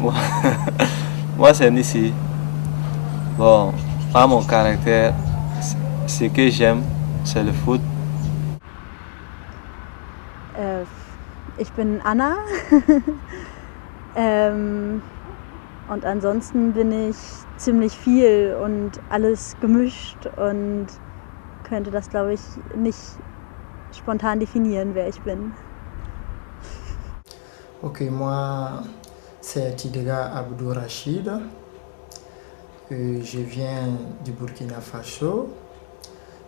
Moi, moi c'est Nissi. Bon, pas mon caractère. Ce que j'aime, c'est le foot. Ich bin Anna. Und ansonsten bin ich ziemlich viel und alles gemischt und könnte das, glaube ich, nicht spontan definieren, wer ich bin. Ok, moi, c'est Tidega Abdou Rachid. Je viens du Burkina Faso.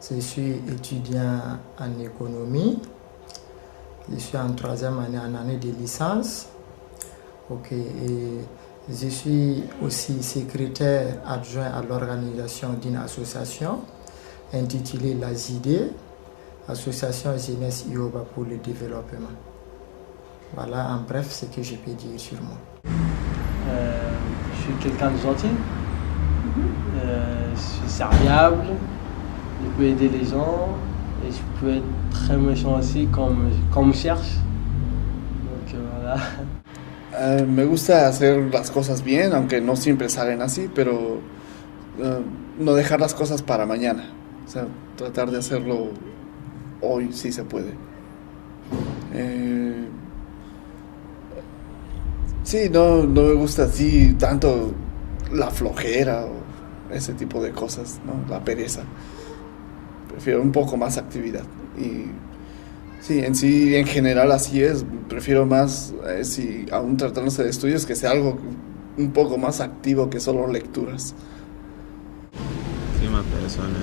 Je suis étudiant en économie. Je suis en troisième année, en année de licence. Ok, et je suis aussi secrétaire adjoint à l'organisation d'une association intitulée l'AZID, Association Jeunesse Yoba pour le développement. Voilà en bref ce que je peux dire sur moi. Je suis quelqu'un de gentil, je suis serviable, je peux aider les gens et je peux être très méchant aussi quand on me cherche. Donc voilà. Me gusta hacer las cosas bien, aunque no siempre salen así, pero no dejar las cosas para mañana. O sea, tratar de hacerlo hoy si se puede. Sí, no me gusta así tanto la flojera o ese tipo de cosas, ¿no? La pereza. Prefiero un poco más actividad. Y sí, en general así es. Prefiero más, si aún tratándose de estudios, que sea algo un poco más activo que solo lecturas. C'est ma personne.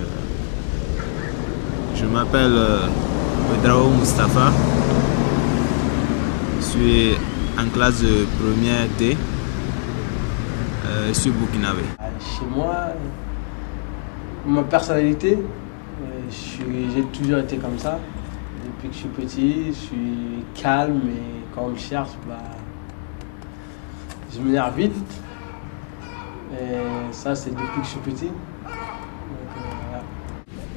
Je m'appelle Medrao Mustafa. Je suis en classe de première D. Je suis burkinabé. Chez moi, ma personnalité, j'ai toujours été comme ça. Depuis que je suis petit, je suis calme et quand on me cherche, je m'énerve vite. Et ça, c'est depuis que je suis petit. Donc, voilà.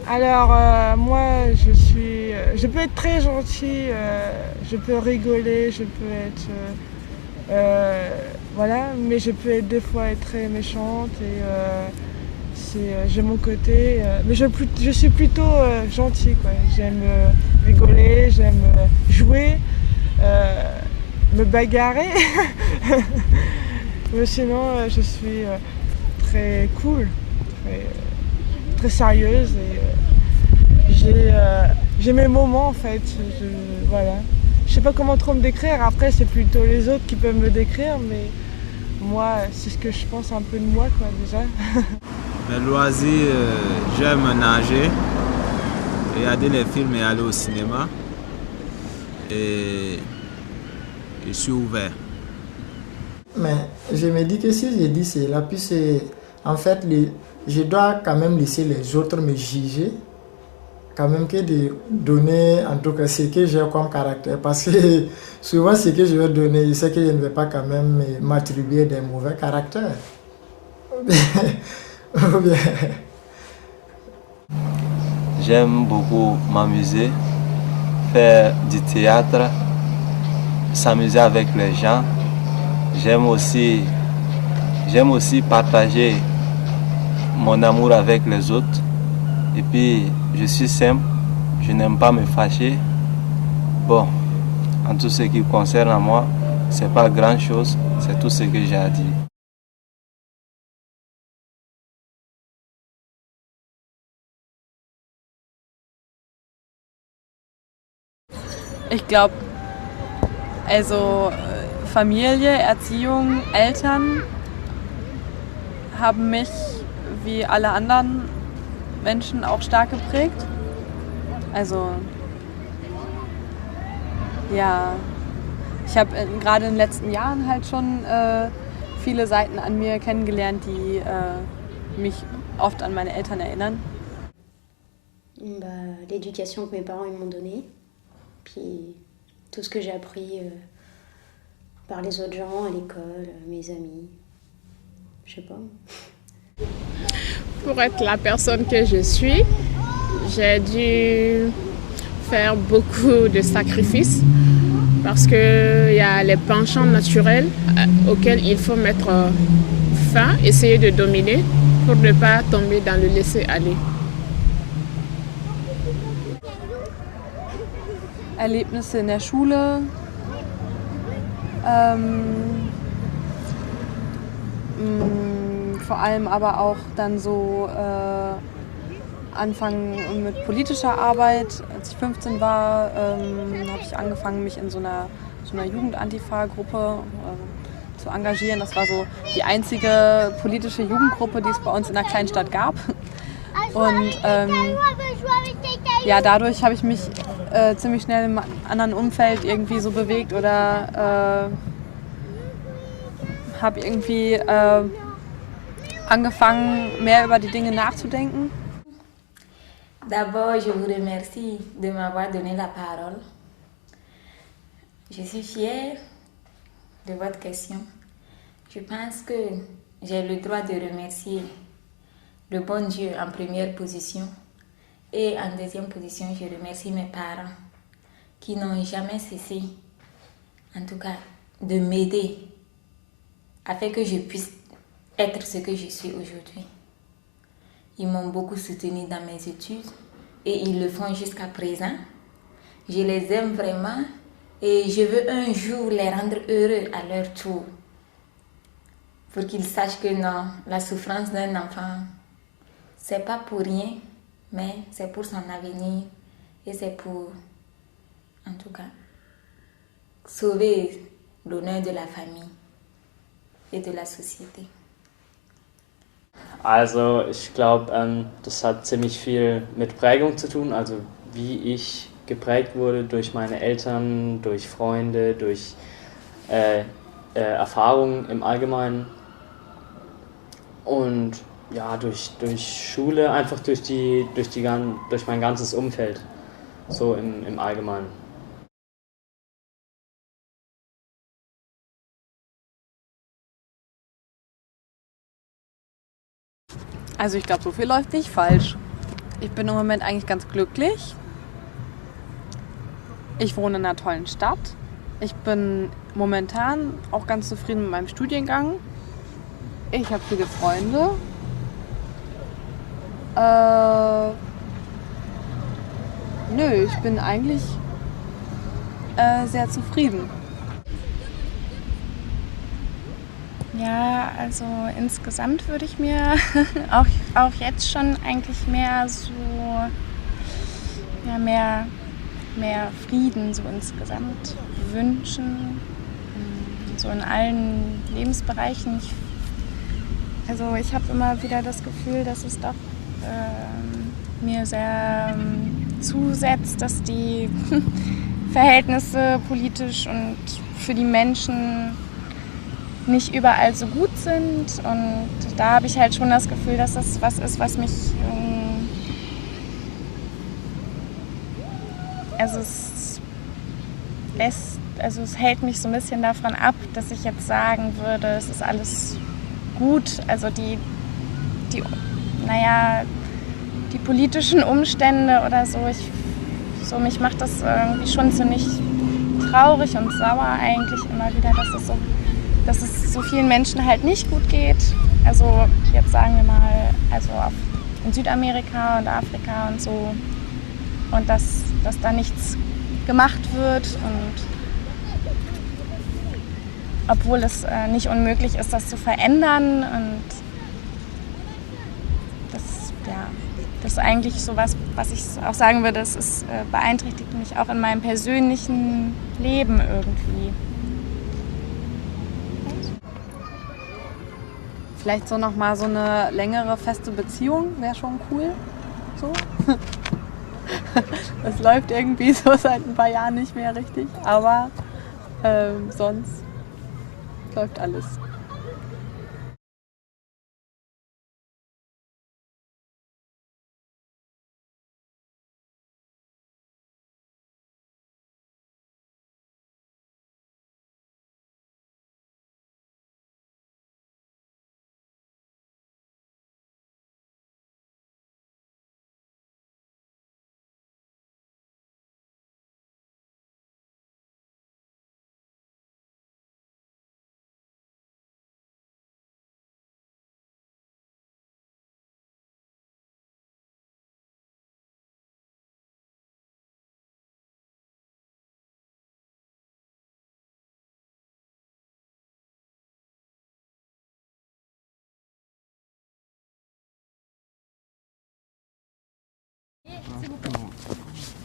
Alors, moi, je peux être très gentille, je peux rigoler, je peux être... voilà, mais je peux être, des fois être très méchante et j'ai mon côté... mais je suis plutôt gentille, quoi. J'aime rigoler, j'aime jouer, me bagarrer. Mais sinon, je suis très cool, très sérieuse et j'ai mes moments en fait. Voilà. Je sais pas comment trop me décrire, après c'est plutôt les autres qui peuvent me décrire, mais moi c'est ce que je pense un peu de moi quoi déjà. Mes loisirs, j'aime nager, regarder les films et aller au cinéma. Et je suis ouvert. Mais je me dis que si je dis cela, puis c'est en fait, je dois quand même laisser les autres me juger, quand même que de donner en tout cas ce que j'ai comme caractère. Parce que souvent ce que je vais donner, je sais que je ne vais pas quand même m'attribuer des mauvais caractères. J'aime beaucoup m'amuser, faire du théâtre, s'amuser avec les gens. J'aime aussi partager mon amour avec les autres. Et puis, je suis simple, je n'aime pas me fâcher. Bon, en tout ce qui concerne à moi, c'est pas grand chose, c'est tout ce que j'ai à dire. Ich glaube, also Familie, Erziehung, Eltern haben mich wie alle anderen Menschen auch stark geprägt. Also ja, ich habe gerade in den letzten Jahren halt schon viele Seiten an mir kennengelernt, die mich oft an meine Eltern erinnern. L'éducation que mes parents ils m'ont donnée, puis tout ce que j'ai appris par les autres gens à l'école, mes amis, je sais pas. Pour être la personne que je suis, j'ai dû faire beaucoup de sacrifices parce qu'il y a les penchants naturels auxquels il faut mettre fin, essayer de dominer pour ne pas tomber dans le laisser-aller. Erlebnisse in der Schule, vor allem aber auch dann so anfangen mit politischer Arbeit. Als ich 15 war, habe ich angefangen, mich in so einer Jugend-Antifa-Gruppe zu engagieren. Das war so die einzige politische Jugendgruppe, die es bei uns in einer kleinen Stadt gab. Und ja, dadurch habe ich mich ziemlich schnell im anderen Umfeld irgendwie so bewegt oder habe irgendwie angefangen, mehr über die Dinge nachzudenken. D'abord, je vous remercie de m'avoir donné la parole. Je suis fière de votre question. Je pense que j'ai le droit de remercier le bon Dieu en première position. Et en deuxième position, je remercie mes parents qui n'ont jamais cessé, en tout cas, de m'aider afin que je puisse être ce que je suis aujourd'hui. Ils m'ont beaucoup soutenue dans mes études et ils le font jusqu'à présent. Je les aime vraiment et je veux un jour les rendre heureux à leur tour pour qu'ils sachent que non, la souffrance d'un enfant, c'est pas pour rien, mais c'est pour son avenir et c'est pour, en tout cas, sauver l'honneur de la famille et de la société. Also ich glaube, das hat ziemlich viel mit Prägung zu tun, also wie ich geprägt wurde durch meine Eltern, durch Freunde, durch Erfahrungen im Allgemeinen und ja, durch Schule, einfach durch mein ganzes Umfeld, so im Allgemeinen. Also ich glaube, so viel läuft nicht falsch. Ich bin im Moment eigentlich ganz glücklich. Ich wohne in einer tollen Stadt. Ich bin momentan auch ganz zufrieden mit meinem Studiengang. Ich habe viele Freunde. Ich bin eigentlich sehr zufrieden. Ja, also insgesamt würde ich mir auch jetzt schon eigentlich mehr so, ja, mehr Frieden so insgesamt wünschen, so in allen Lebensbereichen. Ich habe immer wieder das Gefühl, dass es doch mir sehr zusetzt, dass die Verhältnisse politisch und für die Menschen nicht überall so gut sind, und da habe ich halt schon das Gefühl, dass das was ist, was mich es hält mich so ein bisschen davon ab, dass ich jetzt sagen würde, es ist alles gut. Also die politischen Umstände oder so, mich macht das irgendwie schon ziemlich traurig und sauer eigentlich immer wieder, dass es so vielen Menschen halt nicht gut geht. Also jetzt sagen wir mal, in Südamerika und Afrika und so. Und dass da nichts gemacht wird. Und obwohl es nicht unmöglich ist, das zu verändern. Und das ist eigentlich so was ich auch sagen würde, es beeinträchtigt mich auch in meinem persönlichen Leben irgendwie. Vielleicht so nochmal so eine längere, feste Beziehung wäre schon cool. So. Das läuft irgendwie so seit ein paar Jahren nicht mehr richtig, aber sonst läuft alles.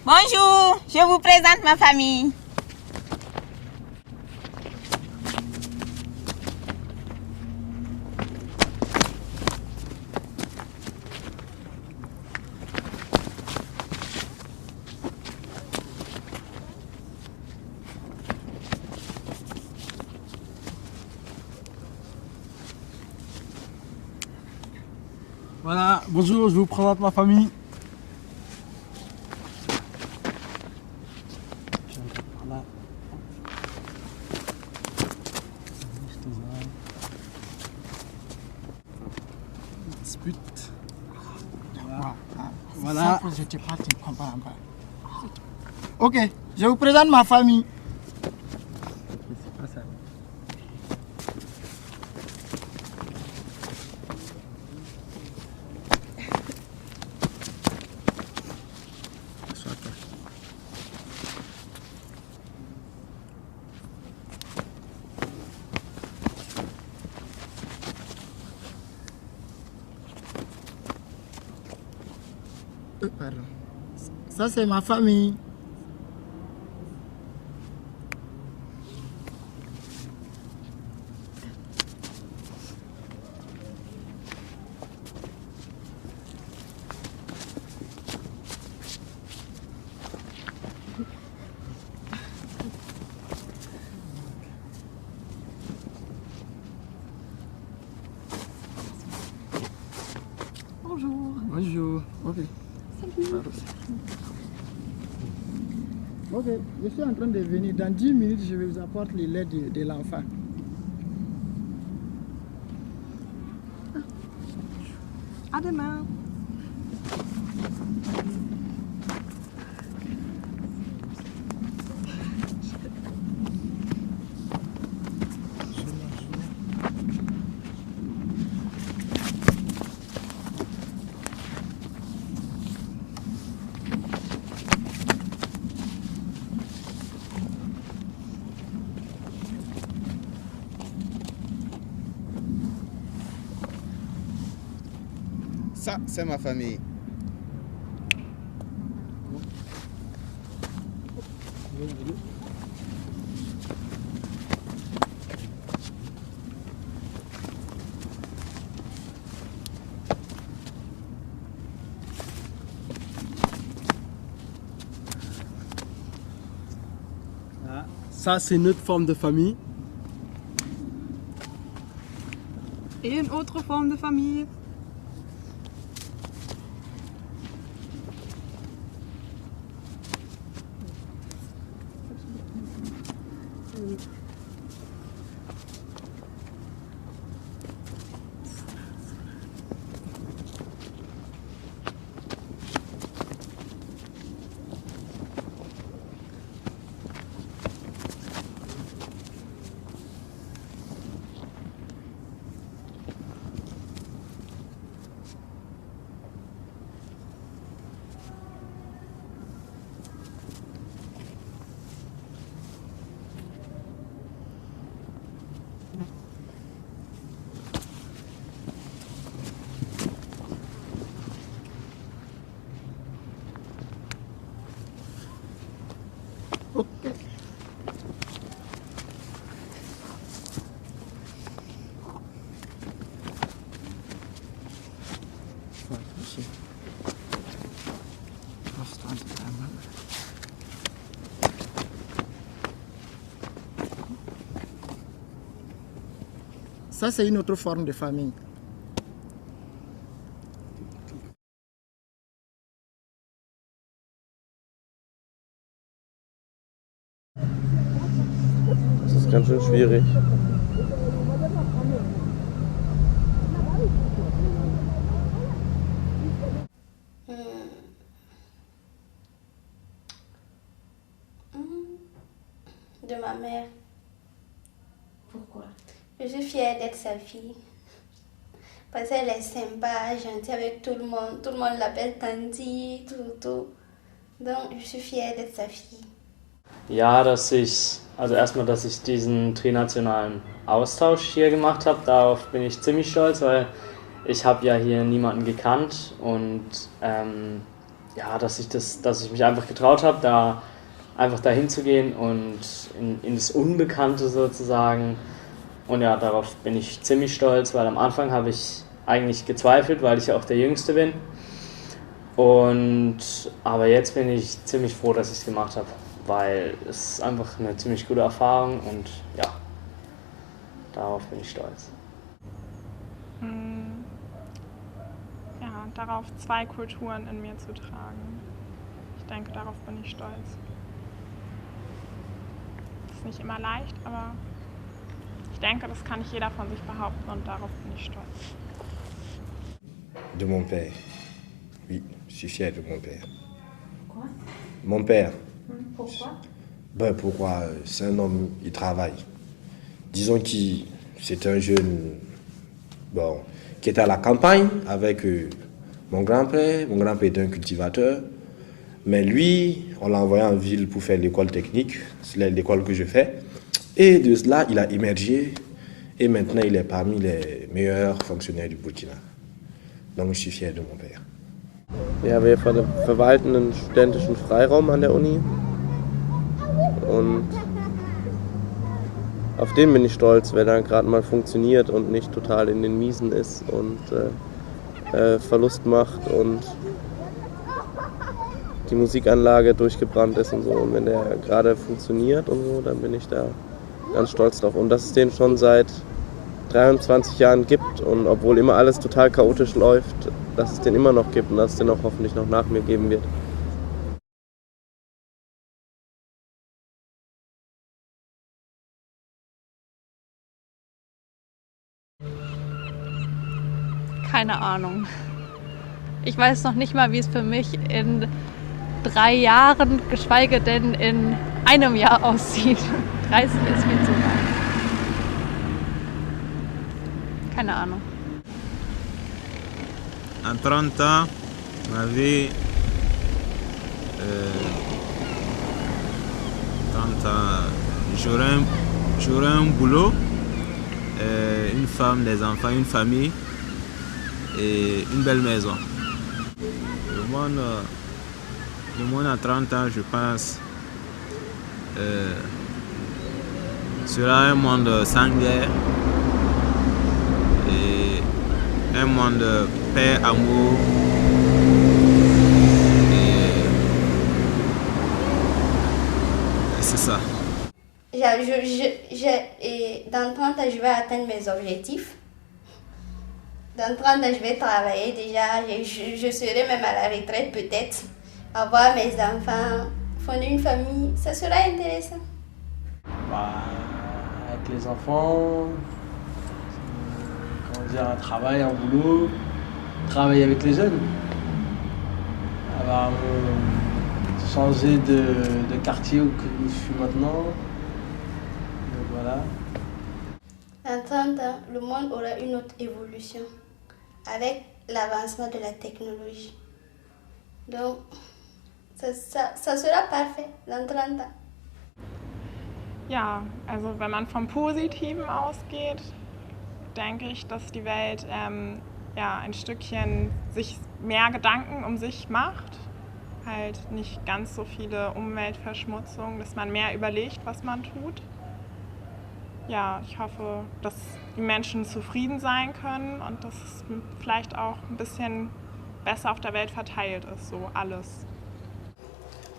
Bonjour, je vous présente ma famille. Voilà, bonjour, je vous présente ma famille. Voilà. Je te parle, tu ne comprends pas. Ok, je vous présente ma famille. Pardon. Ça, c'est ma famille. Bonjour. Bonjour. Ok. Ok, je suis en train de venir. Dans 10 minutes, je vais vous apporter les lait de l'enfant. À demain. Ça, c'est ma famille. Ça, c'est notre forme de famille. Et une autre forme de famille. Ça, c'est une autre forme de famille. Das ist ganz schön schwierig. De ma mère. Pourquoi? Je suis fière d'être sa fille. Parce qu'elle est sympa, gentille avec tout le monde. Tout le monde l'appelle Tanti, tout. Donc, je suis fière d'être sa fille. Ja, dass ich diesen trinationalen Austausch hier gemacht habe, darauf bin ich ziemlich stolz, weil ich habe ja hier niemanden gekannt und ja, dass ich mich einfach getraut habe, da einfach dahin zu gehen und in das Unbekannte sozusagen. Und ja, darauf bin ich ziemlich stolz, weil am Anfang habe ich eigentlich gezweifelt, weil ich ja auch der Jüngste bin. Aber jetzt bin ich ziemlich froh, dass ich es gemacht habe, weil es ist einfach eine ziemlich gute Erfahrung und ja, darauf bin ich stolz. Ja, darauf 2 Kulturen in mir zu tragen. Ich denke, darauf bin ich stolz. Das ist nicht immer leicht, aber ich denke, das kann nicht jeder von sich behaupten und darauf bin ich stolz. De mon père. Oui, je suis fier de mon père. Pourquoi? Mon père. Pourquoi? Pourquoi? C'est un homme, il travaille. Disons que c'est un jeune qui était à la campagne avec mon grand-père. Mon grand-père était un cultivateur. Mais lui, on l'a envoyé en ville pour faire l'école technique. C'est l'école que je fais. Et de cela, il a émergé. Et maintenant, il est parmi les meilleurs fonctionnaires du Burkina. Donc, je suis fier de mon père. Ja, wir verwalten einen studentischen Freiraum an der Uni. Und auf den bin ich stolz, wenn er gerade mal funktioniert und nicht total in den Miesen ist und Verlust macht und die Musikanlage durchgebrannt ist und so. Und wenn der gerade funktioniert und so, dann bin ich da ganz stolz drauf. Und dass es den schon seit 23 Jahren gibt und obwohl immer alles total chaotisch läuft, dass es den immer noch gibt und dass es den auch hoffentlich noch nach mir geben wird. Keine Ahnung. Ich weiß noch nicht mal, wie es für mich in 3 Jahren, geschweige denn in einem Jahr aussieht. 30 ist mir zu lang. Keine Ahnung. En 30 ans, ma vie, 30 ans, j'aurai un boulot, une femme, des enfants, une famille et une belle maison. Le monde à 30 ans, je pense, sera un monde sans guerre et un monde de paix, amour et c'est ça. Dans 30 ans, je vais atteindre mes objectifs. Dans 30 ans, je vais travailler déjà. Je serai même à la retraite peut-être. Avoir mes enfants, fonder une famille, ça sera intéressant. Avec les enfants, un travail, un boulot, travailler avec les jeunes. Avoir changer de quartier où je suis maintenant. Donc voilà. Dans 30 ans, le monde aura une autre évolution avec l'avancement de la technologie. Donc, ça sera parfait dans 30 ans. Ja, also wenn man vom Positiven ausgeht, denke ich, dass die Welt ein Stückchen sich mehr Gedanken um sich macht. Halt nicht ganz so viele Umweltverschmutzung, dass man mehr überlegt, was man tut. Ja, ich hoffe, dass die Menschen zufrieden sein können und dass es vielleicht auch ein bisschen besser auf der Welt verteilt ist, so alles.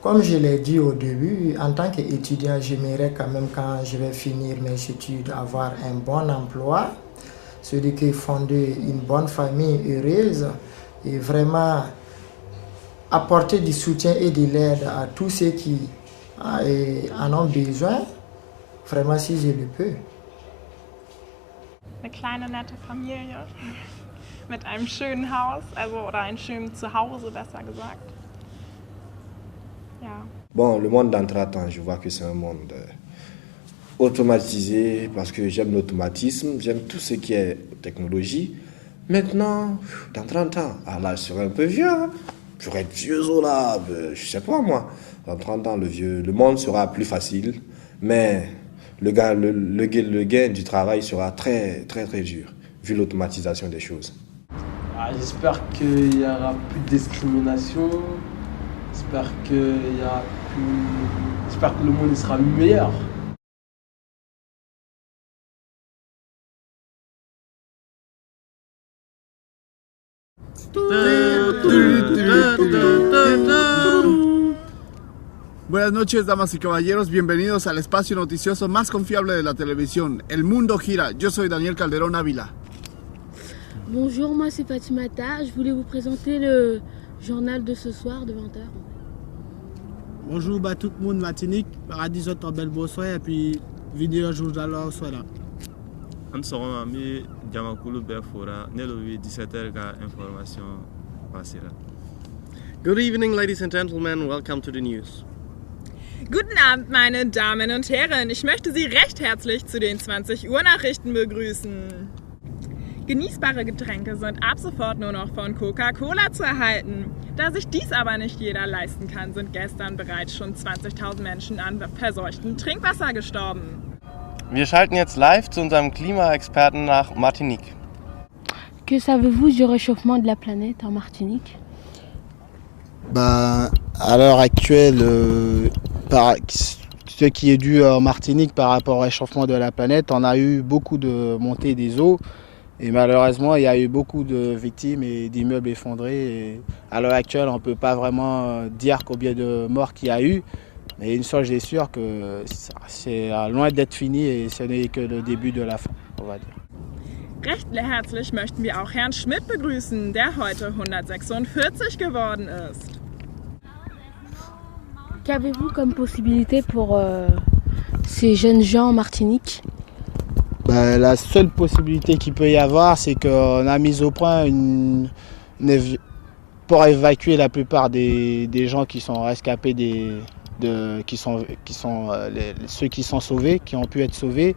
Comme je l'ai dit au début, en tant qu'étudiant, j'aimerais quand même, quand je vais finir mes études, avoir un bon emploi, celui qui fonder une bonne famille heureuse et vraiment apporter du soutien et de l'aide à tous ceux qui en ont besoin, vraiment si je le peux. Eine kleine nette Familie mit einem schönen Haus, oder einem schönen Zuhause, besser gesagt. Ja. Bon, le monde d'entre-temps, je vois que c'est un monde automatisé parce que j'aime l'automatisme, j'aime tout ce qui est technologie. Maintenant, dans 30 ans, là je serai un peu vieux, hein. Je serai vieux là, je sais pas moi. Dans 30 ans, le monde sera plus facile, mais le gain du travail sera très très très dur, vu l'automatisation des choses. J'espère qu'il n'y aura plus de discrimination, j'espère que le monde sera meilleur. Buenas noches, damas y caballeros, bienvenidos al espacio noticioso más confiable de la televisión. El mundo gira. Yo soy Daniel Calderón Ávila. Bonjour, moi c'est Fatimata. Je voulais vous présenter le journal de ce soir de 20h. Bonjour tout le monde Martinique, Paradis en belle bonsoir et puis vidéo journal soir là. On sera ami Diamakulu Berfora, Nelovi 17h information passera. Good evening ladies and gentlemen, welcome to the news. Guten Abend, meine Damen und Herren. Ich möchte Sie recht herzlich zu den 20 Uhr Nachrichten begrüßen. Genießbare Getränke sind ab sofort nur noch von Coca-Cola zu erhalten. Da sich dies aber nicht jeder leisten kann, sind gestern bereits schon 20.000 Menschen an verseuchtem Trinkwasser gestorben. Wir schalten jetzt live zu unserem Klimaexperten nach Martinique. Que savez-vous du réchauffement de la planète en Martinique? À l'heure actuelle, ce qui est dû en Martinique par rapport au réchauffement de la planète, on a eu beaucoup de montée des eaux et malheureusement il y a eu beaucoup de victimes et d'immeubles effondrés. Et à l'heure actuelle, on ne peut pas vraiment dire combien de morts qu'il y a eu, mais une chose est sûre que c'est loin d'être fini et ce n'est que le début de la fin, on va dire. Recht herzlich möchten wir auch Herrn Schmidt begrüßen, der heute 146 geworden ist. Qu'avez-vous comme possibilité pour ces jeunes gens en Martinique? La seule possibilité qu'il peut y avoir, c'est qu'on a mis au point pour évacuer la plupart des gens qui sont rescapés, ceux qui sont sauvés, qui ont pu être sauvés.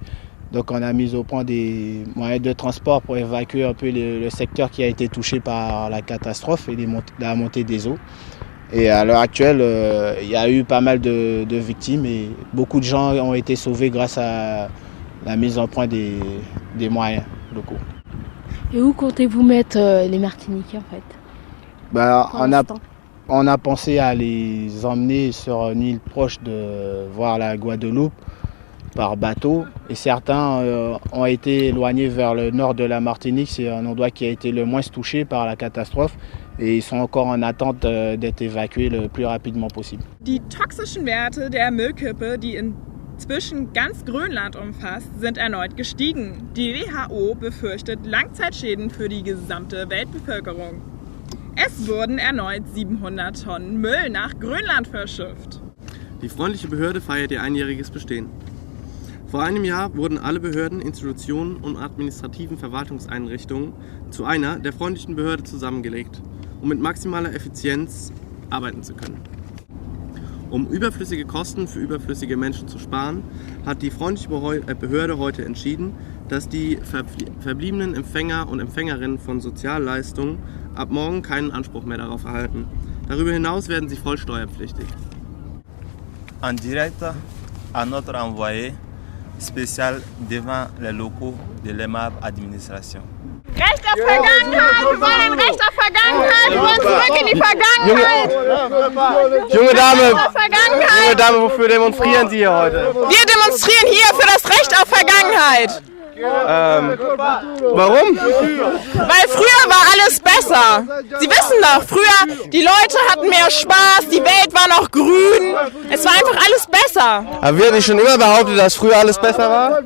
Donc on a mis au point des moyens de transport pour évacuer un peu le secteur qui a été touché par la catastrophe et la montée des eaux. Et à l'heure actuelle, il y a eu pas mal de victimes et beaucoup de gens ont été sauvés grâce à la mise en point des moyens locaux. Et où comptez-vous mettre les Martiniquais en fait? On a pensé à les emmener sur une île proche de voir la Guadeloupe par bateau et certains ont été éloignés vers le nord de la Martinique. C'est un endroit qui a été le moins touché par la catastrophe et ils sont encore en attente d'être évacués le plus rapidement possible. Die toxischen Werte der Müllkippe, die inzwischen ganz Grönland umfasst, sind erneut gestiegen. Die WHO befürchtet Langzeitschäden für die gesamte Weltbevölkerung. Es wurden erneut 700 Tonnen Müll nach Grönland verschifft. Die freundliche Behörde feiert ihr einjähriges Bestehen. Vor einem Jahr wurden alle Behörden, Institutionen und administrativen Verwaltungseinrichtungen zu einer der freundlichen Behörde zusammengelegt, um mit maximaler Effizienz arbeiten zu können. Um überflüssige Kosten für überflüssige Menschen zu sparen, hat die freundliche Behörde heute entschieden, dass die verbliebenen Empfänger und Empfängerinnen von Sozialleistungen ab morgen keinen Anspruch mehr darauf erhalten. Darüber hinaus werden sie voll steuerpflichtig. En direct à notre envoyé spécial devant les locaux de l'EMAB Administration. Recht auf Vergangenheit! Wir wollen Recht auf Vergangenheit! Wir wollen zurück in die Vergangenheit! Junge Dame, wofür demonstrieren Sie hier heute? Wir demonstrieren hier für das Recht auf Vergangenheit! Warum? Weil früher war alles besser. Sie wissen doch, früher, die Leute hatten mehr Spaß, die Welt war noch grün. Es war einfach alles besser. Aber wir hatten schon immer behauptet, dass früher alles besser war?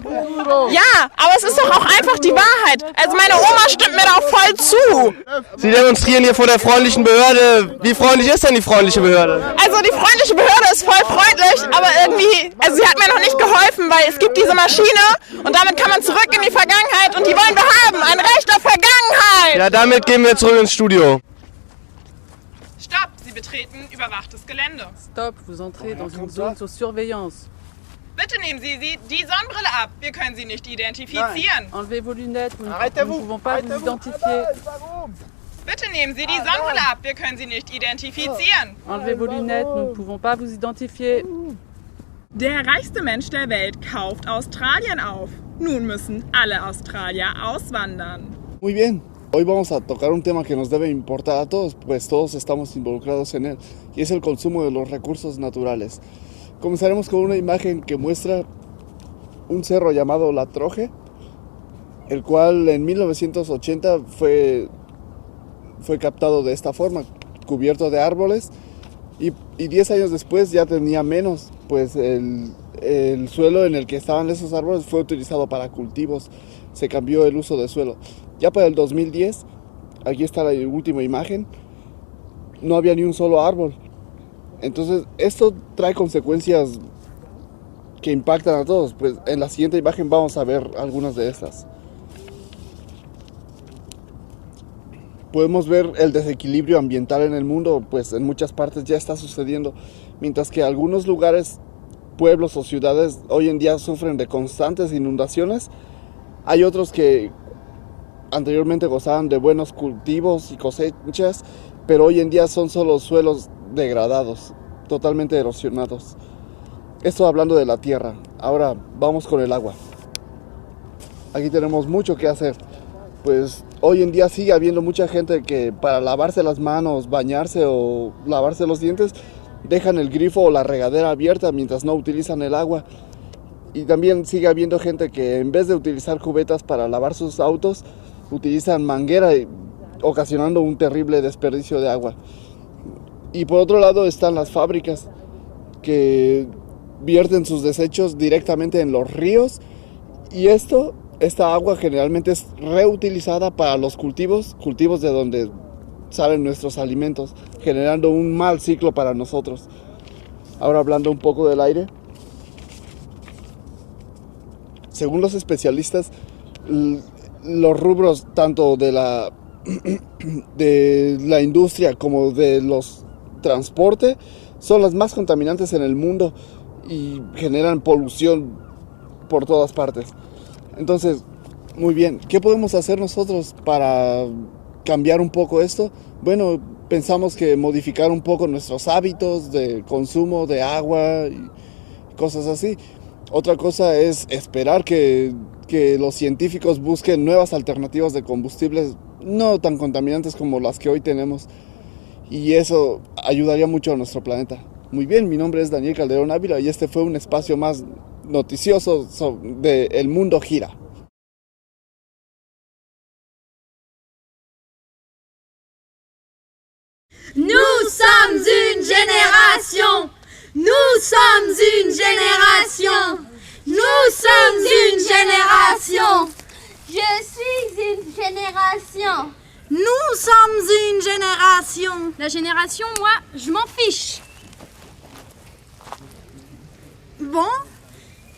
Ja, aber es ist doch auch einfach die Wahrheit. Also meine Oma stimmt mir da auch voll zu. Sie demonstrieren hier vor der freundlichen Behörde. Wie freundlich ist denn die freundliche Behörde? Also die freundliche Behörde ist voll freundlich, aber irgendwie, also sie hat mir noch nicht geholfen, weil es gibt diese Maschine und damit kann man zurück in die Vergangenheit und die wollen wir haben, ein Recht auf Vergangenheit. Ja, damit gehen wir zurück ins Studio. Stopp, Sie betreten überwachtes Gelände. Stop, vous entrez dans une zone sous surveillance. Bitte nehmen Sie die Sonnenbrille ab, wir können Sie nicht identifizieren. Enlevez vos lunettes, nous ne pouvons pas vous identifier. Bitte nehmen Sie die Sonnenbrille ab, wir können Sie nicht identifizieren. Enlevez vos lunettes, nous ne pouvons pas vous identifier. Der reichste Mensch der Welt kauft Australien auf. Nun müssen alle Australier auswandern. Muy bien. Hoy vamos a tocar un tema que nos debe importar a todos, pues todos estamos involucrados en él, y es el consumo de los recursos naturales. Comenzaremos con una imagen que muestra un cerro llamado La Troje, el cual en 1980 fue captado de esta forma, cubierto de árboles, y 10 años después ya tenía menos, pues el suelo en el que estaban esos árboles fue utilizado para cultivos, se cambió el uso de suelo. Ya para el 2010, aquí está la última imagen, no había ni un solo árbol. Entonces esto trae consecuencias que impactan a todos, pues en la siguiente imagen vamos a ver algunas de estas. Podemos ver el desequilibrio ambiental en el mundo, pues en muchas partes ya está sucediendo, mientras que algunos lugares, pueblos o ciudades hoy en día sufren de constantes inundaciones. Hay otros que anteriormente gozaban de buenos cultivos y cosechas, pero hoy en día son solo suelos degradados, totalmente erosionados. Esto hablando de la tierra. Ahora vamos con el agua. Aquí tenemos mucho que hacer. Pues hoy en día sigue habiendo mucha gente que para lavarse las manos, bañarse o lavarse los dientes, dejan el grifo o la regadera abierta mientras no utilizan el agua. Y también sigue habiendo gente que en vez de utilizar cubetas para lavar sus autos, utilizan manguera, ocasionando un terrible desperdicio de agua. Y por otro lado están las fábricas que vierten sus desechos directamente en los ríos, y esta agua generalmente es reutilizada para los cultivos de donde salen nuestros alimentos, generando un mal ciclo para nosotros. Ahora hablando un poco del aire. Según los especialistas, los rubros tanto de la industria como de los transporte son las más contaminantes en el mundo y generan polución por todas partes. Entonces, muy bien, ¿qué podemos hacer nosotros para cambiar un poco esto? Bueno, pensamos que modificar un poco nuestros hábitos de consumo de agua y cosas así. Otra cosa es esperar que los científicos busquen nuevas alternativas de combustibles no tan contaminantes como las que hoy tenemos. Y eso ayudaría mucho a nuestro planeta. Muy bien, mi nombre es Daniel Calderón Ávila y este fue un espacio más noticioso de El Mundo Gira. Nous sommes une génération. Nous sommes une génération. Nous sommes une génération. Je suis une génération. Nous sommes une génération. La génération, moi, je m'en fiche. Bon,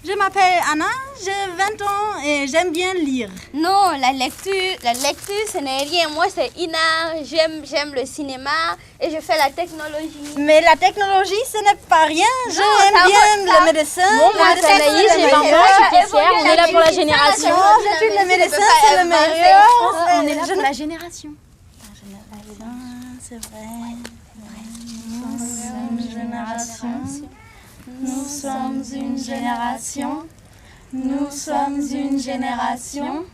je m'appelle Anna, j'ai 20 ans et j'aime bien lire. Non, la lecture, ce n'est rien. Moi, c'est Ina, j'aime le cinéma et je fais la technologie. Mais la technologie, ce n'est pas rien. J'aime bien le médecin. Bon, moi, c'est Anaïs, j'ai 20 ans, je suis caissière. On est là pour la génération. J'étudie le médecin, c'est le meilleur. On est là pour la génération. C'est vrai. Nous sommes une génération. Nous sommes une génération. Nous sommes une génération.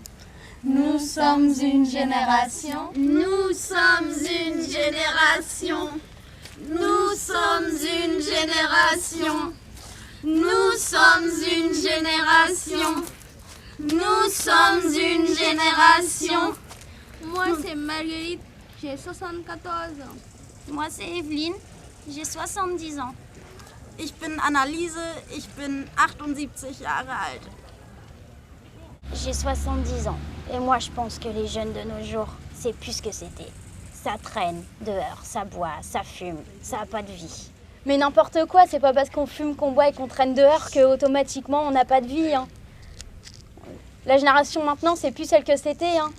Nous sommes une génération. Nous sommes une génération. Nous sommes une génération. Nous sommes une génération. Nous sommes une génération. Moi, c'est Marguerite, j'ai 74 ans. Moi, c'est Evelyne, j'ai 70 ans. Ich bin Anneliese, ich bin 78 Jahre alt. J'ai 70 ans. Et moi, je pense que les jeunes de nos jours, c'est plus ce que c'était. Ça traîne dehors, ça boit, ça fume, ça n'a pas de vie. Mais n'importe quoi, c'est pas parce qu'on fume, qu'on boit et qu'on traîne dehors qu'automatiquement on n'a pas de vie. Hein. La génération maintenant, c'est plus celle que c'était. Hein.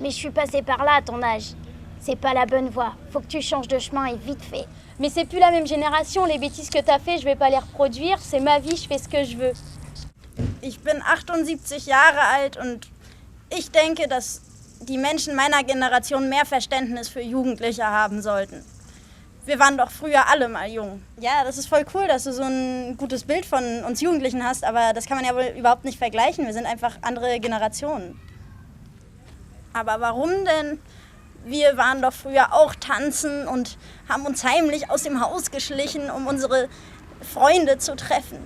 Mais je suis passée par là à ton âge. C'est pas la bonne voie. Faut que tu changes de chemin et vite fait. Mais c'est plus la même génération. Les bêtises que t'as fait, je vais pas les reproduire. C'est ma vie, je fais ce que je veux. Ich bin 78 Jahre alt und ich denke, dass die Menschen meiner Generation mehr Verständnis für Jugendliche haben sollten. Wir waren doch früher alle mal jung. Ja, das ist voll cool, dass du so ein gutes Bild von uns Jugendlichen hast, aber das kann man ja wohl überhaupt nicht vergleichen. Wir sind einfach andere Generationen. Aber warum denn? Wir waren doch früher auch tanzen und haben uns heimlich aus dem Haus geschlichen, um unsere Freunde zu treffen.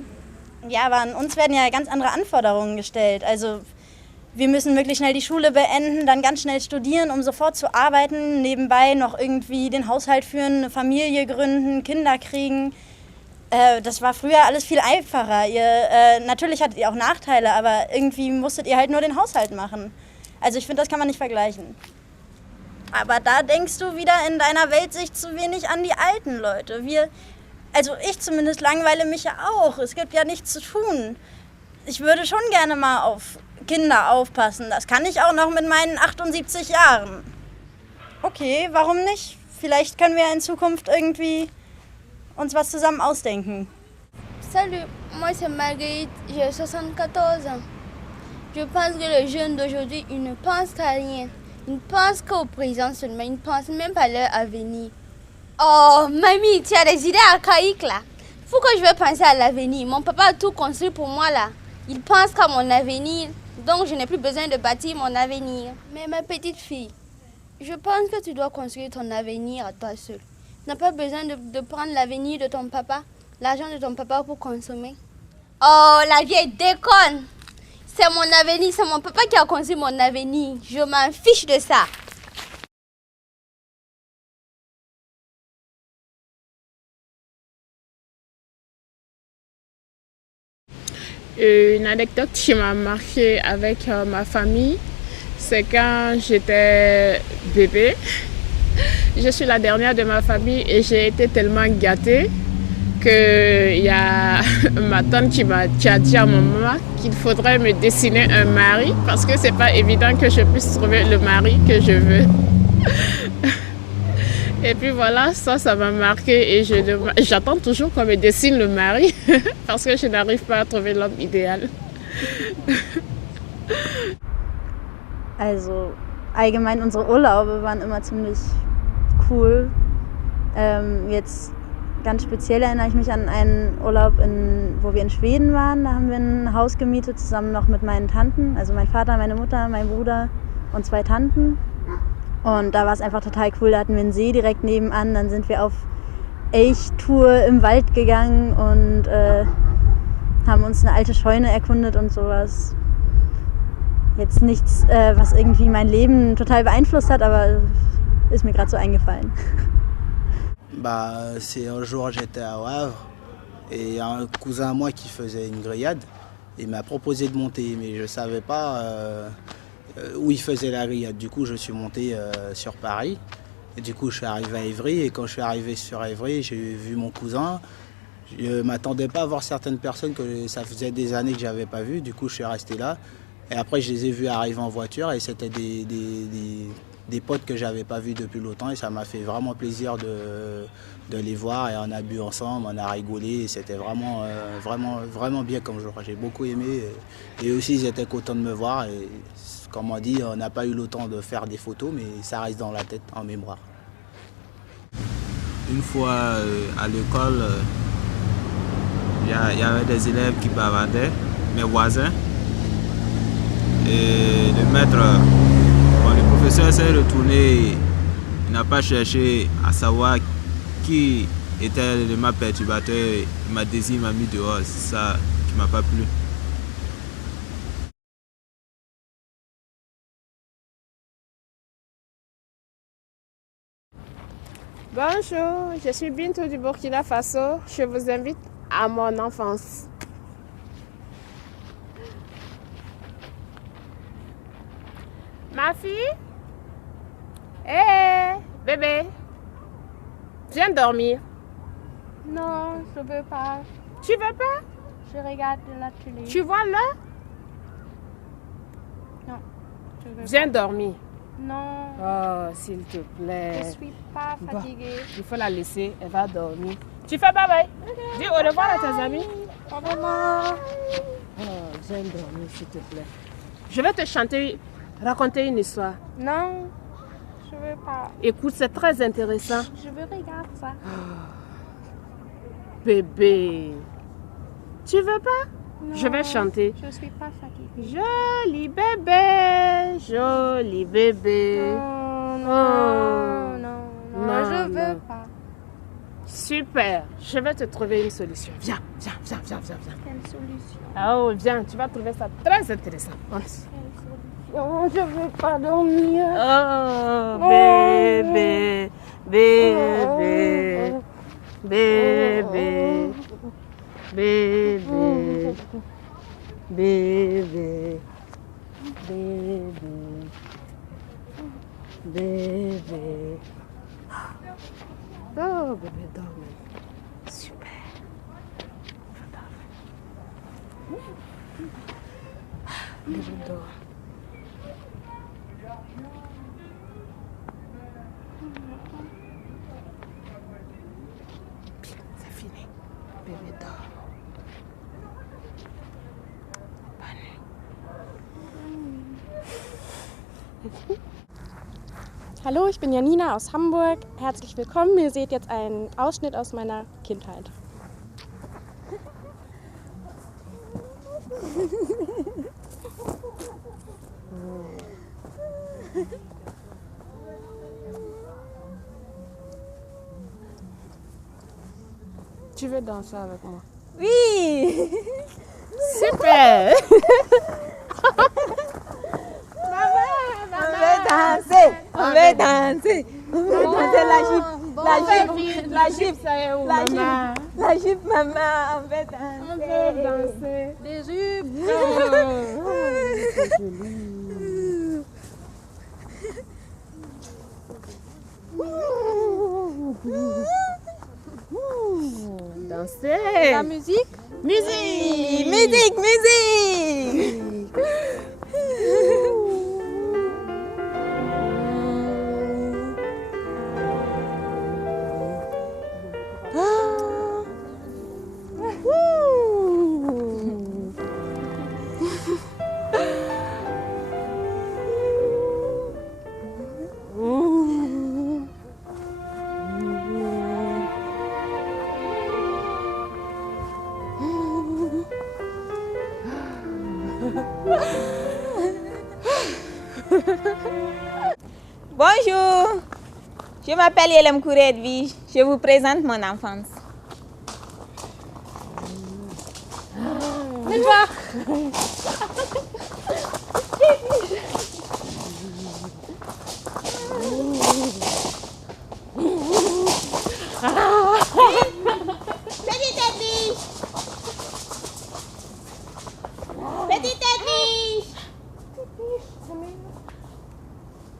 Ja, aber an uns werden ja ganz andere Anforderungen gestellt. Also wir müssen möglichst schnell die Schule beenden, dann ganz schnell studieren, um sofort zu arbeiten, nebenbei noch irgendwie den Haushalt führen, eine Familie gründen, Kinder kriegen. Das war früher alles viel einfacher. Natürlich hattet ihr auch Nachteile, aber irgendwie musstet ihr halt nur den Haushalt machen. Also ich finde, das kann man nicht vergleichen. Aber da denkst du wieder in deiner Weltsicht zu wenig an die alten Leute. Also ich zumindest langweile mich ja auch. Es gibt ja nichts zu tun. Ich würde schon gerne mal auf Kinder aufpassen. Das kann ich auch noch mit meinen 78 Jahren. Okay, warum nicht? Vielleicht können wir in Zukunft irgendwie uns was zusammen ausdenken. Salut, moi c'est Marguerite, j'ai 74 ans. Je pense que les jeunes d'aujourd'hui, ils ne pensent qu'à rien. Ils ne pensent qu'au présent seulement, ils ne pensent même pas à leur avenir. Oh, mamie, tu as des idées archaïques là. Faut que je vais penser à l'avenir. Mon papa a tout construit pour moi là. Il pense qu'à mon avenir, donc je n'ai plus besoin de bâtir mon avenir. Mais ma petite fille, je pense que tu dois construire ton avenir à toi seule. Tu n'as pas besoin de prendre l'avenir de ton papa, l'argent de ton papa pour consommer. Oh, la vieille déconne. C'est mon avenir, c'est mon papa qui a construit mon avenir. Je m'en fiche de ça. Une anecdote qui m'a marquée avec ma famille, c'est quand j'étais bébé. Je suis la dernière de ma famille et j'ai été tellement gâtée qu'il y a ma tante qui a dit à mon maman qu'il faudrait me dessiner un mari parce que c'est pas évident que je puisse trouver le mari que je veux. Et puis voilà, ça m'a marqué et j'attends toujours qu'on me dessine le mari parce que je n'arrive pas à trouver l'homme idéal. Also allgemein unsere Urlaube waren immer ziemlich cool. Jetzt ganz speziell erinnere ich mich an einen Urlaub, wo wir in Schweden waren. Da haben wir ein Haus gemietet zusammen noch mit meinen Tanten, also mein Vater, meine Mutter, mein Bruder und 2 Tanten. Und da war es einfach total cool, da hatten wir einen See direkt nebenan, dann sind wir auf Elchtour im Wald gegangen und haben uns eine alte Scheune erkundet und sowas. Jetzt nichts, was irgendwie mein Leben total beeinflusst hat, aber ist mir gerade so eingefallen. C'est un jour j'étais à Havre et il y a un cousin à moi qui faisait une grillade. Il m'a proposé de monter mais je ne savais pas où il faisait la grillade. Du coup je suis monté sur Paris et du coup je suis arrivé à Évry et quand je suis arrivé sur Évry j'ai vu mon cousin. Je ne m'attendais pas à voir certaines personnes que ça faisait des années que je n'avais pas vues. Du coup je suis resté là et après je les ai vus arriver en voiture et c'était des potes que j'avais pas vus depuis longtemps et ça m'a fait vraiment plaisir de les voir et on a bu ensemble, on a rigolé et c'était vraiment bien comme jour. J'ai beaucoup aimé et aussi ils étaient contents de me voir et comme on dit, on n'a pas eu le temps de faire des photos mais ça reste dans la tête en mémoire. Une fois à l'école, il y avait des élèves qui bavardaient, mes voisins et le maître. Le professeur s'est retourné, il n'a pas cherché à savoir qui était l'élément perturbateur, il m'a désigné, il m'a mis dehors, c'est ça qui ne m'a pas plu. Bonjour, je suis Bintou du Burkina Faso. Je vous invite à mon enfance. Ma fille? Hé, bébé, viens dormir. Non, je veux pas. Tu veux pas? Je regarde la télé. Tu vois là? Non, je veux Viens pas. dormir. Non. Oh, s'il te plaît. Je suis pas fatiguée. Il faut la laisser, elle va dormir. Tu fais bye bye. Dis au revoir à tes amis. Au revoir. Oh, viens dormir, s'il te plaît. Je vais te chanter, raconter une histoire. Non, je veux pas. Écoute, c'est très intéressant. Je veux regarder ça. Bébé, tu veux pas? Non, Je vais chanter. Je suis pas fatiguée. Joli bébé, joli bébé. Non, je veux pas. Super, je vais te trouver une solution. Viens. Quelle solution? Oh, viens, tu vas trouver ça très intéressant. Non, je veux pas dormir. Oh, bébé, bébé, bébé, bébé, bébé, bébé, bébé. Oh, bébé, dors. Super. Bébé, dors. C'est fini. Bébé, dors. Hallo, ich bin Janina aus Hamburg. Herzlich willkommen. Ihr seht jetzt einen Ausschnitt aus meiner Kindheit. Tu veux danser avec moi? Oui. Super. On veut danser la jupe, maman, on veut danser. Des jupes. Danser. La musique? Musique. Bonjour, je m'appelle Yelem Kouredvi, je vous présente mon enfance.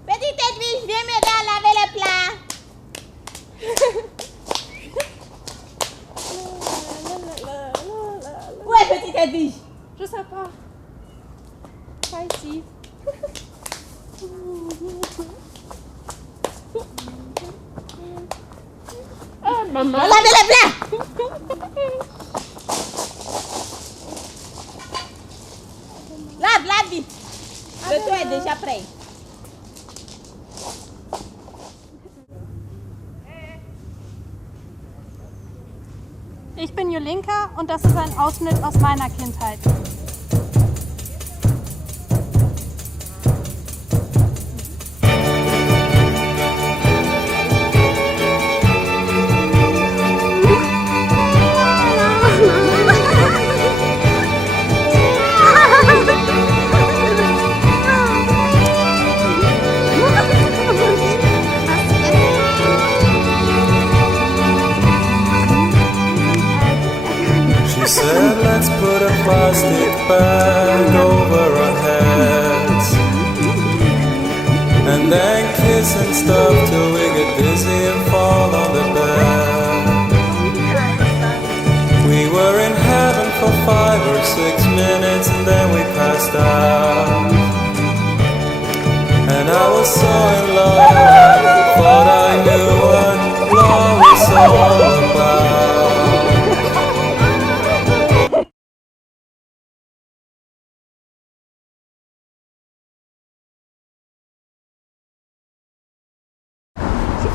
Petite Edwige, viens m'aider à laver les plats. Où est petite Edwige? Je sais pas. Pas ici. Maman. Lavez les plats. Lave vite. Le tout est déjà prêt. Ich bin Jolinka und das ist ein Ausschnitt aus meiner Kindheit.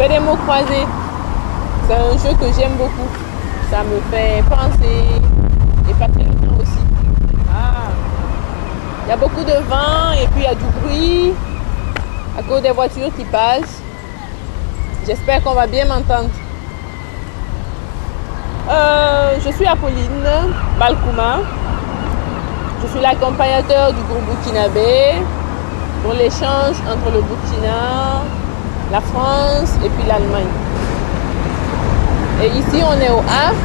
fais des mots croisés. C'est un jeu que j'aime beaucoup. Ça me fait penser et passer le temps aussi. Il y a beaucoup de vent et puis il y a du bruit à cause des voitures qui passent. J'espère qu'on va bien m'entendre. Je suis Apolline Balkouma. Je suis l'accompagnateur du groupe burkinabé pour l'échange entre le Burkina, la France et puis l'Allemagne. Et ici, on est au Havre.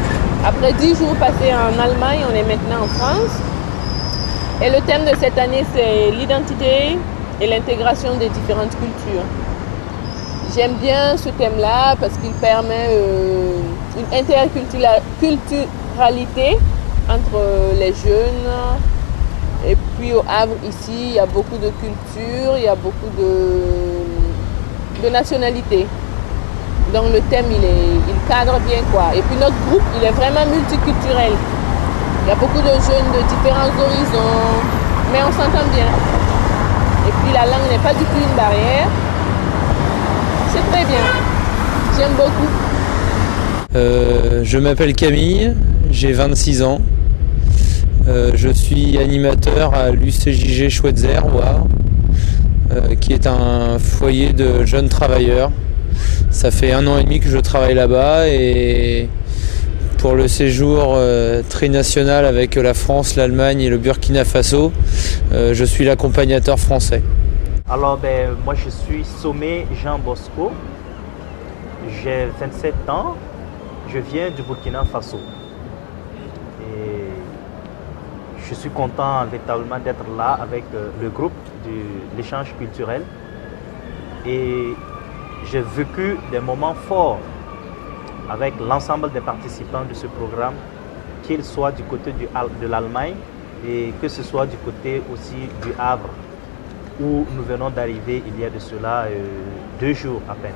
Après 10 jours passés en Allemagne, on est maintenant en France. Et le thème de cette année, c'est l'identité et l'intégration des différentes cultures. J'aime bien ce thème-là parce qu'il permet une interculturalité entre les jeunes. Et puis au Havre, ici, il y a beaucoup de cultures, il y a beaucoup de nationalités. Donc le thème, il cadre bien, quoi. Et puis notre groupe, il est vraiment multiculturel. Il y a beaucoup de jeunes de différents horizons, mais on s'entend bien. Et puis la langue n'est pas du tout une barrière. C'est très bien. J'aime beaucoup. Je m'appelle Camille, j'ai 26 ans. Je suis animateur à l'UCJG Schweitzer, au Havre, qui est un foyer de jeunes travailleurs. Ça fait 1 an et demi que je travaille là-bas et pour le séjour trinational avec la France, l'Allemagne et le Burkina Faso, je suis l'accompagnateur français. Alors, moi je suis Sommet Jean Bosco, j'ai 27 ans, je viens du Burkina Faso. Et je suis content véritablement d'être là avec le groupe de l'échange culturel. Et j'ai vécu des moments forts avec l'ensemble des participants de ce programme, qu'ils soient du côté de l'Allemagne et que ce soit du côté aussi du Havre, où nous venons d'arriver il y a de cela 2 jours à peine.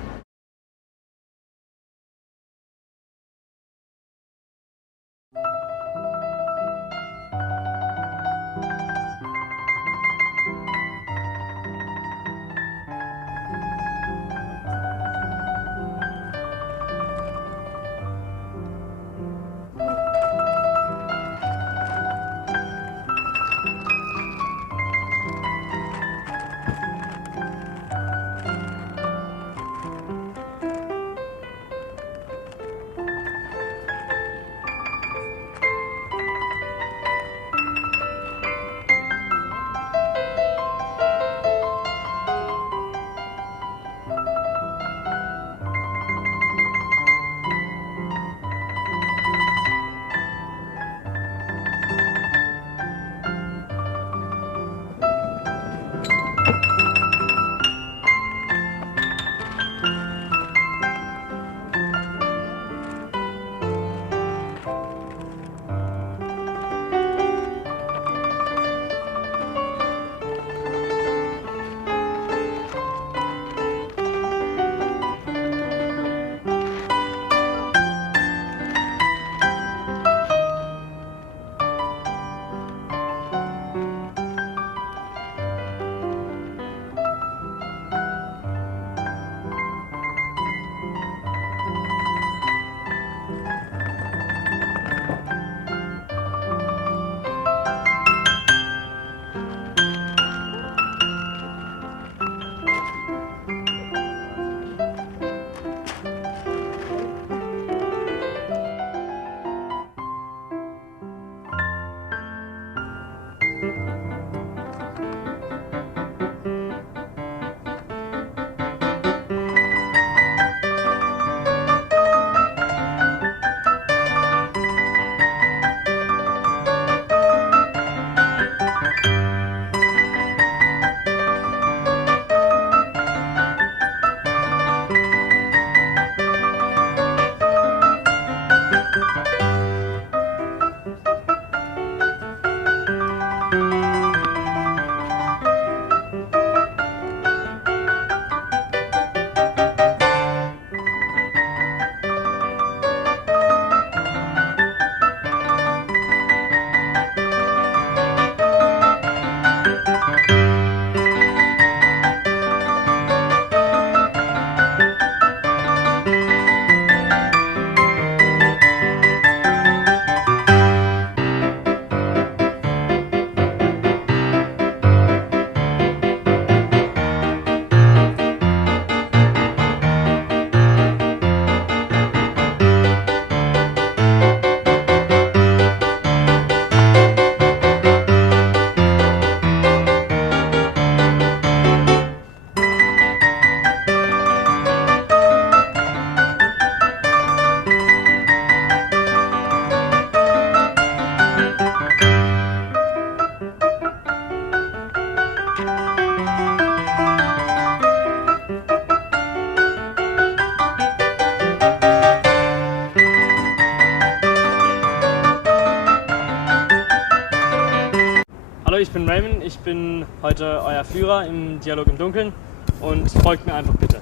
Simon, ich bin heute euer Führer im Dialog im Dunkeln und folgt mir einfach bitte.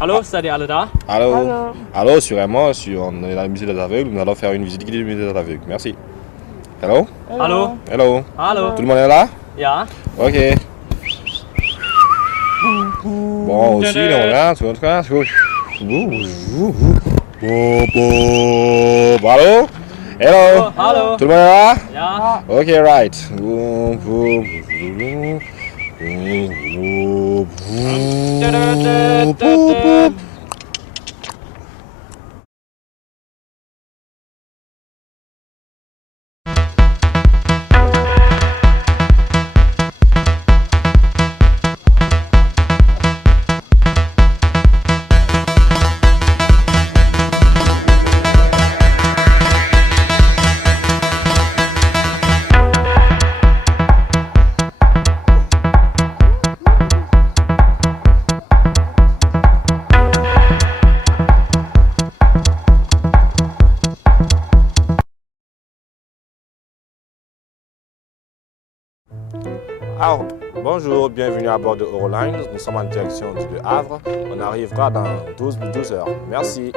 Hallo, seid ihr alle da? Allô. Allô, assurément, on est dans le musée des aveugles, nous allons faire une visite guidée du musée des aveugles. Merci. Hello? Hallo? Hello? Hallo? Tout le monde est là? Ja. Ok. Bon, aussi, là, on regarde, tu vois, Allô? Hello? Hallo? Tout le monde est là? Ja. Ok, right. Alors, bonjour, bienvenue à bord de Eurolines. Nous sommes en direction du Le Havre. On arrivera dans 12 heures. Merci.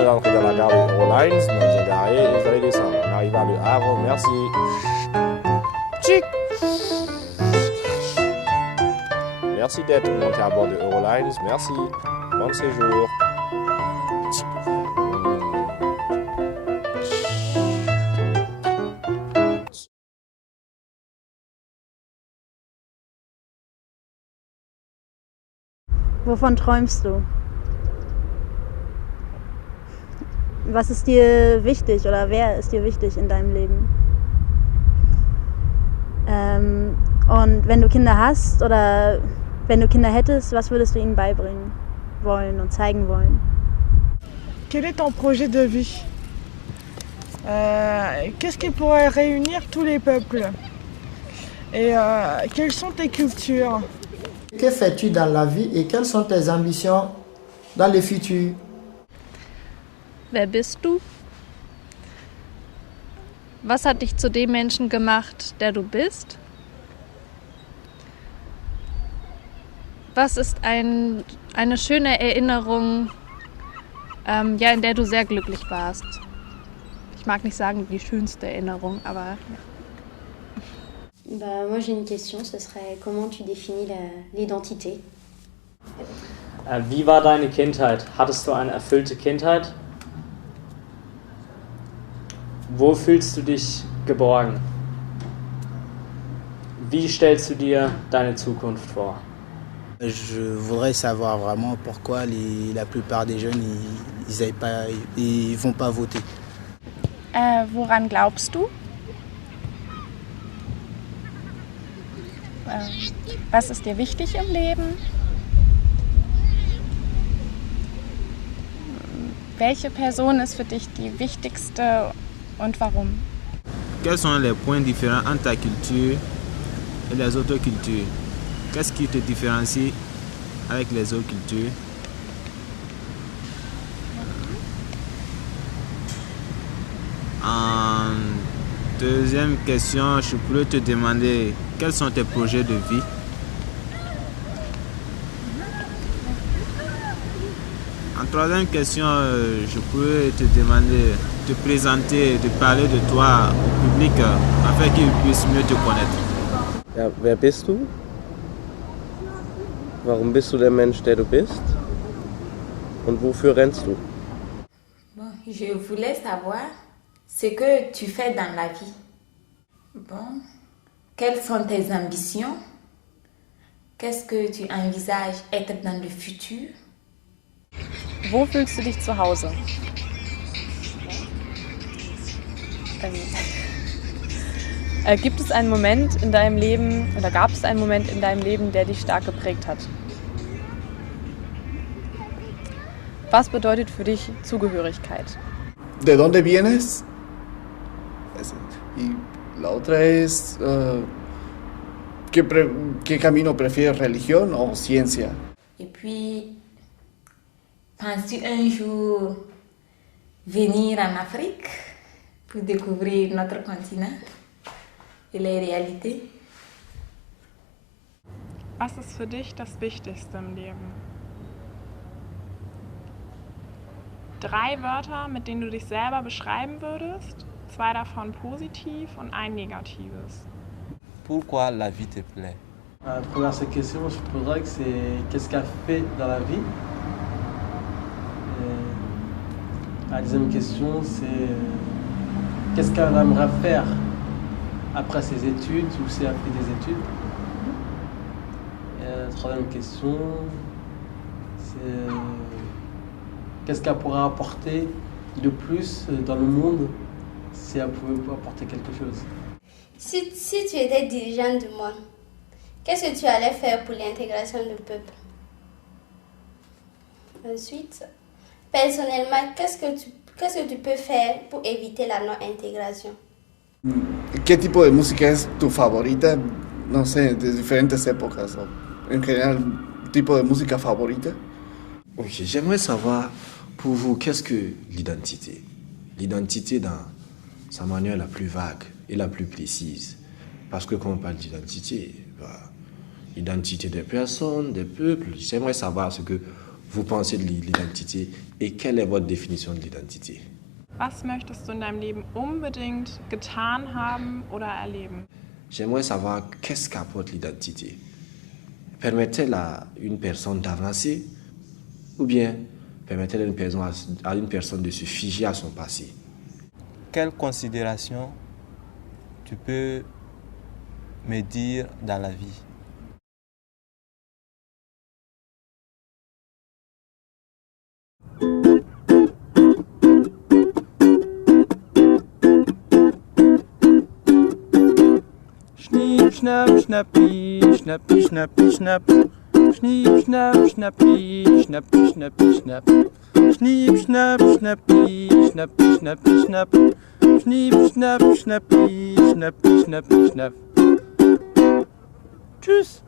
D'entrer dans la gare de Eurolines, nous sommes garés et vous allez descendre. On arrive à Le Havre, merci. Merci d'être monté à bord de Eurolines, merci. Bon séjour. Wovon träumst du? Was ist dir wichtig oder wer ist dir wichtig in deinem Leben? Und wenn du Kinder hast oder wenn du Kinder hättest, was würdest du ihnen beibringen wollen und zeigen wollen? Quel est ton projet de vie? Qu'est-ce qui pourrait réunir tous les peuples? Et quelles sont tes cultures? Que fais-tu dans la vie et quelles sont tes ambitions dans le futur? Wer bist du? Was hat dich zu dem Menschen gemacht, der du bist? Was ist eine schöne Erinnerung, in der du sehr glücklich warst? Ich mag nicht sagen die schönste Erinnerung, aber ja. Moi j'ai une question, ce serait comment tu définis l'identité? Wie war deine Kindheit? Hattest du eine erfüllte Kindheit? Wo fühlst du dich geborgen? Wie stellst du dir deine Zukunft vor? Je voudrais savoir vraiment pourquoi la plupart des jeunes ils vont pas voter. Woran glaubst du? Was ist dir wichtig im Leben? Welche Person ist für dich die wichtigste und warum? Quels sont les points différents entre ta culture et les autres cultures? Qu'est-ce qui te différencie avec les autres cultures? En deuxième question, je pourrais te demander quels sont tes projets de vie? En troisième question, je pourrais te demander de présenter, de parler de toi au public afin qu'ils puissent mieux te connaître. Ja, wer bist du? Warum bist du der Mensch, der du bist? Und wofür rennst du? Bon, je voulais savoir ce que tu fais dans la vie. Bon, quelles sont tes ambitions? Qu'est-ce que tu envisages être dans le futur? Wo fühlst du dich zu Hause? Gibt es einen Moment in deinem Leben oder gab es einen Moment in deinem Leben, der dich stark geprägt hat? Was bedeutet für dich Zugehörigkeit? ¿De dónde vienes? Y la otra es, ¿qué camino prefieres, religión o ciencia? Et puis, penses-tu un jour venir en Afrique pour découvrir notre continent et les réalités? Was ist für dich das Wichtigste im Leben? 3 Wörter, mit denen du dich selber beschreiben würdest, 2 davon positiv und 1 negatives. Pourquoi la vie te plaît? La première question, je poserais que c'est qu'est-ce qu'elle fait dans la vie? Et la deuxième question, c'est qu'est-ce qu'elle aimerait faire après ses études ou si elle fait des études? Et la troisième question, c'est qu'est-ce qu'elle pourrait apporter de plus dans le monde si elle pouvait apporter quelque chose? Si tu étais dirigeant du monde, qu'est-ce que tu allais faire pour l'intégration du peuple? Ensuite, personnellement, qu'est-ce que tu peux faire pour éviter la non-intégration? ¿Qué tipo de música es tu favorita? No sé, de diferentes épocas. En general, tipo de música favorita? Ok, j'aimerais savoir, pour vous, qu'est-ce que l'identité? L'identité dans sa manière la plus vague et la plus précise. Parce que quand on parle d'identité, l'identité des personnes, des peuples, j'aimerais savoir ce que vous pensez de l'identité et quelle est votre définition de l'identité. Was möchtest du in deinem Leben unbedingt getan haben oder erleben? J'aimerais savoir qu'est-ce qu'apporte l'identité. Permet-elle à une personne d'avancer ou bien permet-elle à une personne de se figer à son passé? Quelle considération tu peux me dire dans la vie? Schniep, schnapp, schnappi, schnappi, schnappi, schnapp. Schniep, schnapp, schnappi, schnappi, schnappi, schnapp. Schniep, schnapp, schnappi, schnappi, schnappi, schnapp. Schniep, schnapp, schnappi, schnappi, schnappi, schnapp. Tschüss.